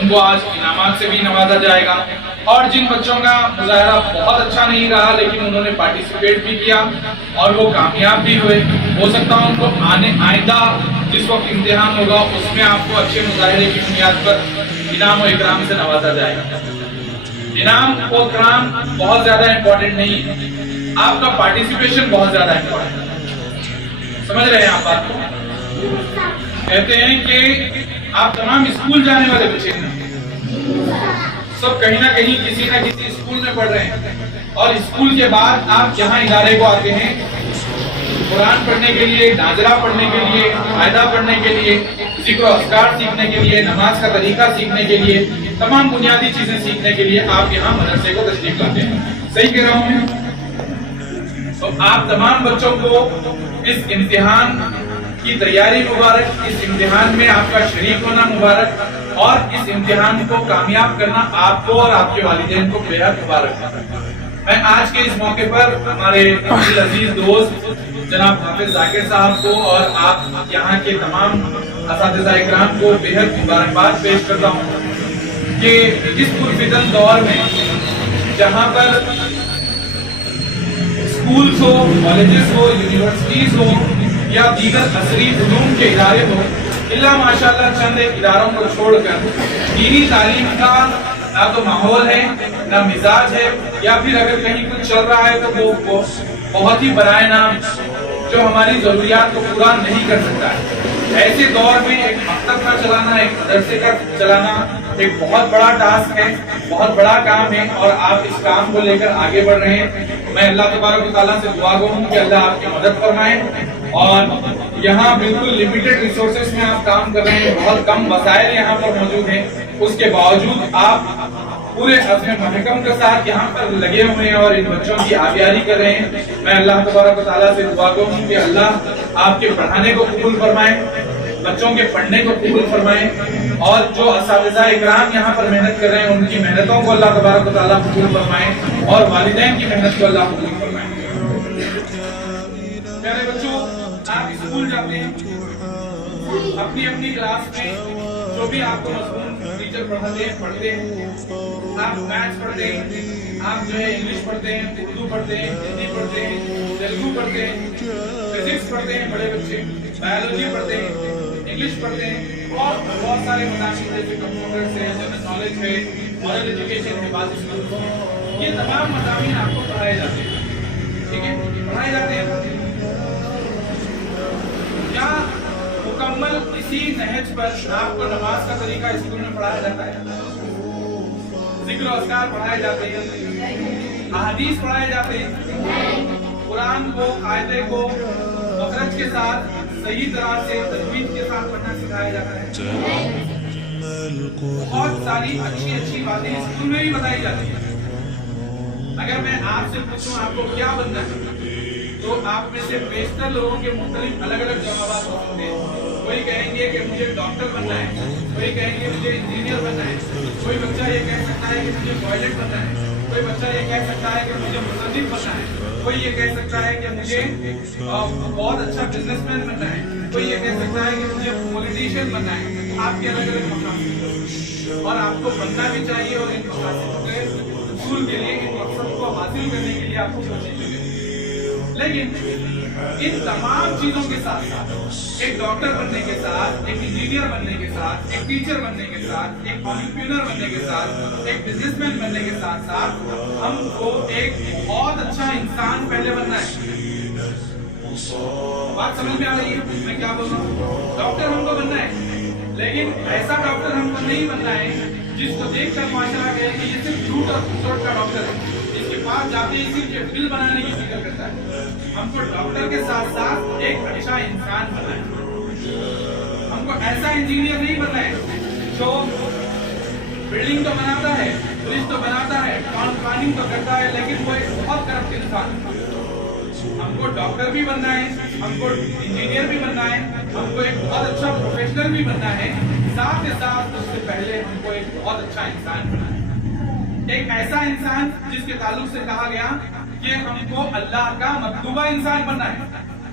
ان کو آج انعامات سے بھی نوازا جائے گا. اور جن بچوں کا مظاہرہ بہت اچھا نہیں رہا لیکن انہوں نے پارٹیسپیٹ بھی کیا اور وہ کامیاب بھی ہوئے, ہو سکتا ہے ان کو آئندہ جس وقت امتحان ہوگا اس میں آپ کو اچھے مظاہرے کی بنیاد پر انعام و اکرام سے نوازا جائے گا. انعام و اکرام بہت زیادہ امپورٹنٹ نہیں ہے, آپ کا پارٹیسپیشن بہت زیادہ امپورٹنٹ ہے. سمجھ رہے ہیں آپ بات کو؟ کہتے ہیں کہ آپ تمام اسکول جانے والے بچے ہیں, سب کہیں نہ کہیں کسی نہ کسی اسکول میں پڑھ رہے ہیں, اور اسکول کے بعد آپ یہاں ادارے کو آتے ہیں قرآن پڑھنے کے لیے, ناظرہ پڑھنے کے لیے, قاعدہ پڑھنے کے لیے, ذکر و اذکار سیکھنے کے لیے, نماز کا طریقہ سیکھنے کے لیے, تمام بنیادی چیزیں سیکھنے کے لیے آپ یہاں مدرسے کو تشریف لاتے ہیں. صحیح کہہ رہا ہوں میں؟ تو آپ تمام بچوں کو اس امتحان کی تیاری مبارک, اس امتحان میں آپ کا شریک ہونا مبارک, اور اس امتحان کو کامیاب کرنا آپ کو اور آپ کے والدین کو بے حد مبارک ہے. میں آج کے اس موقع پر ہمارے عزیز دوست جناب حافظ ذاکر صاحب کو اور آپ یہاں کے تمام اساتذہ اکرام کو بے حد مبارکباد پیش کرتا ہوں کہ اس پرفتن دور میں جہاں پر اسکولز ہو, کالجز ہو, یونیورسٹیز ہو یا دیگر عصری علوم کے ادارے ہو, اللہ ماشاءاللہ چند ایک اداروں کو چھوڑ کر دینی تعلیم کا نہ تو ماحول ہے, نہ مزاج ہے, یا پھر اگر کہیں کچھ چل رہا ہے تو وہ بہت ہی برائے نام جو ہماری ضروریات کو پورا نہیں کر سکتا ہے. ایسے دور میں ایک مکتب کا چلانا, ایک مدرسے کا چلانا ایک بہت بڑا ٹاسک ہے, بہت بڑا کام ہے, اور آپ اس کام کو لے کر آگے بڑھ رہے ہیں. میں اللہ تبارک و تعالیٰ سے دعا گو ہوں کہ اللہ آپ کی مدد فرمائے. اور یہاں بالکل لمیٹڈ ریسورسز میں آپ کام کر رہے ہیں, بہت کم وسائل یہاں پر موجود ہیں, اس کے باوجود آپ پورے عزم محکم کے ساتھ یہاں پر لگے ہوئے ہیں اور ان بچوں کی آبیاری کر رہے ہیں. میں اللہ تبارک و تعالیٰ سے دعا گو ہوں کہ اللہ آپ کے پڑھانے کو قبول فرمائے, بچوں کے پڑھنے کو قبول فرمائے, اور جو اساتذہ اکرام یہاں پر محنت کر رہے ہیں ان کی محنتوں کو اللہ تبارک و تعالیٰ قبول فرمائے, اور والدین کی محنت کو اللہ قبول فرمائے. پیارے بچوں, آپ اسکول جاتے ہیں, اپنی اپنی کلاس میں جو بھی آپ کو مضمون ٹیچر پڑھتے ہیں, آپ میتھس پڑھتے ہیں, آپ جو ہے انگلش پڑھتے ہیں, اردو پڑھتے ہیں, ہندی پڑھتے ہیں, تیلگو پڑھتے ہیں, فزکس پڑھتے ہیں بڑے بچے, بایولوجی پڑھتے ہیں, انگلش پڑھتے ہیں, اور بہت سارے مضامین جیسے کمپیوٹر سے, جنرل نالج ہے, مورل ایجوکیشن ہے, بعض اسکول ہیں, یہ تمام مضامین آپ کو پڑھائے جاتے ہیں. ٹھیک ہے, پڑھائے جاتے ہیں. کیا مکمل اسی نہج پر آپ کو نماز کا طریقہ اسکول میں پڑھایا جاتا ہے؟ ذکر و اذکار پڑھائے جاتے ہیں, احادیث پڑھائے جاتے ہیں, قرآن کو, قاعدے کو مخرج کے ساتھ صحیح طرح سے تجوید کے ساتھ پڑھنا سکھایا جاتا ہے. بہت ساری اچھی اچھی باتیں اسکول میں بھی بتائی جاتی ہیں. اگر میں آپ سے پوچھوں آپ کو کیا بننا ہے تو آپ میں سے بیشتر لوگوں کے مختلف الگ الگ جوابات ہو سکتے ہیں. کوئی کہیں گے کہ مجھے ڈاکٹر بننا ہے, کوئی کہیں گے مجھے انجینئر بننا ہے, کوئی بچہ یہ کہہ سکتا ہے کہ مجھے پائلٹ بننا ہے, کوئی بچہ یہ کہہ سکتا ہے کہ مجھے مصنف بننا ہے, کوئی یہ کہہ سکتا ہے کہ مجھے بہت اچھا بزنس مین بننا ہے, کوئی یہ کہہ سکتا ہے کہ مجھے پولیٹیشین بننا ہے. آپ کے الگ الگ مقاصد اور آپ کو بننا بھی چاہیے, اور ان مقاصد کے حصول کے لیے, ان مقصد کو حاصل کرنے کے لیے آپ کو کوشش کرنی ہے. لیکن ان تمام چیزوں کے ساتھ ساتھ ایک ڈاکٹر بننے کے ساتھ, ایک انجینئر بننے کے ساتھ, ایک ٹیچر بننے کے ساتھ, ایک انٹرپرینر بننے کے ساتھ, ایک بزنس مین بننے کے ساتھ ساتھ ہم کو ایک بہت اچھا انسان پہلے بننا ہے. بات سمجھ میں آ رہی ہے میں کیا بول رہا ہوں؟ ڈاکٹر ہم کو بننا ہے, لیکن ایسا ڈاکٹر ہم کو نہیں بننا ہے جس کو دیکھ کر معاشرہ کہے کہ یہ صرف جھوٹ اور فسوٹ کا ڈاکٹر ہے, اس کے پاس جاتے ہی صرف دل بنانے کی فکر کرتا ہے. ہم کو ڈاکٹر کے ساتھ ساتھ ایک اچھا انسان بننا ہے. ہم کو ایسا انجینئر نہیں بننا ہے جو بلڈنگ تو بناتا ہے, برج تو بناتا ہے, پلاننگ تو کرتا ہے, لیکن وہ ایک بہت کرپٹ انسان ہے. ہم کو ڈاکٹر بھی بننا ہے, ہم کو انجینئر بھی بننا ہے, ہم کو ایک بہت اچھا پروفیشنل بھی بننا ہے, ساتھ ہی ساتھ اس سے پہلے ہم کو ایک بہت اچھا انسان بننا ہے. ایک ایسا انسان جس کے تعلق سے کہا گیا کہ ہم کو اللہ کا مطلوبہ انسان بننا ہے.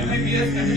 MBBS MD,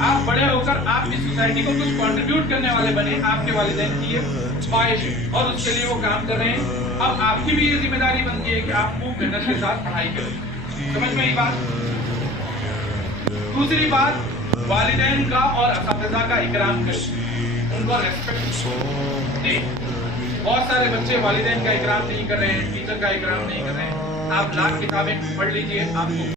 آپ بڑے ہو کر آپ کی سوسائٹی کو کچھ کنٹریبیوٹ کرنے والے بنے، آپ کے والدین کی یہ خواہش ہے اور اس کے لیے وہ کام کر رہے ہیں. اب آپ کی بھی یہ ذمہ داری بنتی ہے کہ آپ خوب محنت کے ساتھ پڑھائی کریں. سمجھ میں یہ بات. دوسری بات، والدین کا اور اساتذہ کا اکرام کریں، ان کو ریسپیکٹ دیں. بہت سارے بچے والدین کا اکرام نہیں کر رہے ہیں، ٹیچر کا اکرام نہیں کر رہے ہیں. آپ لاکھ کتابیں پڑھ لیجئے، آپ کو